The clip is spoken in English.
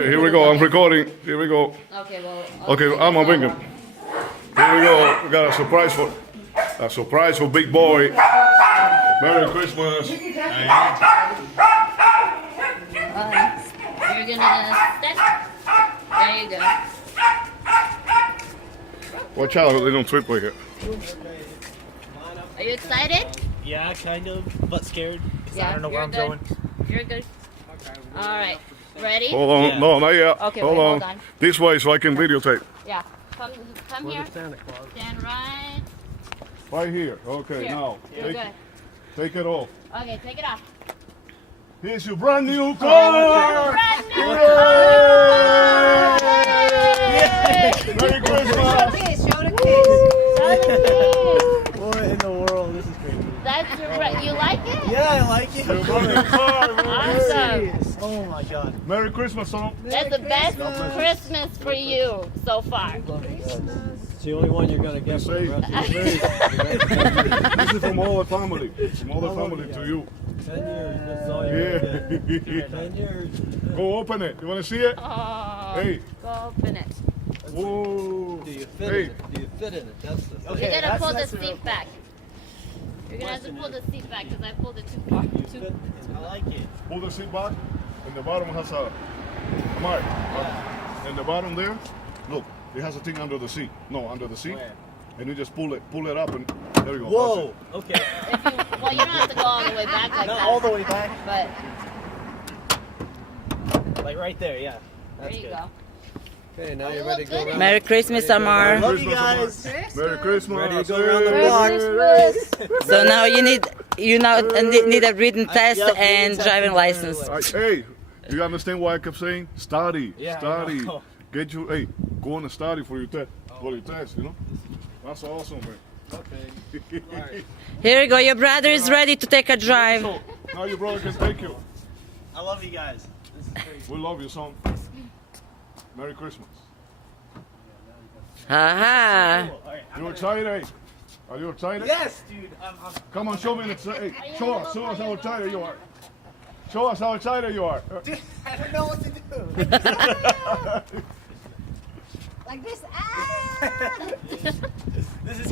Okay, here we go. I'm recording. Here we go. Okay, well. Okay, I'm gonna bring him. Here we go. We got a surprise for Big Boy. Merry Christmas. You're gonna step. There you go. Watch out, they don't trip like it. Are you excited? Yeah, kind of, but scared. 'Cause Yeah, I don't know where you're I'm good. going. You're good. All right. Ready? Hold on. Yeah. No, not yet. Okay, hold wait, on. hold on. This way so I can videotape. Yeah. Come here. Stand right Right here. Okay, here. now. You're good. Take it off. Okay, take it off. Here's your brand new car! Brand new Yay! car! Merry Christmas! Show the kids. What in the world? This is crazy. That's your You like it? Yeah, I like it. Your brand new car! Awesome. Oh my god. Merry Christmas, son. That's the best Christmas for you so far. It's the only one you're gonna get. Say, this is from all the family. From all the family to you. 10 years. That's all you're gonna get. Yeah. 10 years. Go open it. You want to see it? Oh, Hey. go open it. Whoa. Do you fit Hey. in it? Do you fit in it? That's the thing. Okay, You're gonna that's- pull the that's the real seat back. You're gonna have to pull the seat back because I pulled it too far. You fit- I like it. Pull the seat back. And the bottom has a... Amar. And the bottom there, look, it has a thing under the seat. No, under the seat. Where? And you just pull it up and there you go. Whoa. Okay. Well, you don't have to go all the way back like Not that. all the way back. But Like right there. Yeah. there That's you good. go. Okay, now You you're look ready to go good. around. Merry Christmas, Merry Amar. Love you Christmas, Amar. guys. Merry Christmas. Ready to go around the Hey. block? So now you need a written test yeah, and written driving test and license. Hey, do you understand why I kept saying study? Yeah, I Study. know. Get you, hey, go on and study for your test. For your test, you know? That's awesome, man. Okay. Here you go. Your brother is ready to take a drive. So, now your brother can take you. I love you guys. This is crazy. We love you, son. Merry Christmas. Haha. Cool. All right, I'm You gonna- excited, hey? Are you excited? Yes, dude. I'm Come on, show me the, hey, show us how excited you are. Show us how excited you are. Dude, I don't know what to do. Like this. This is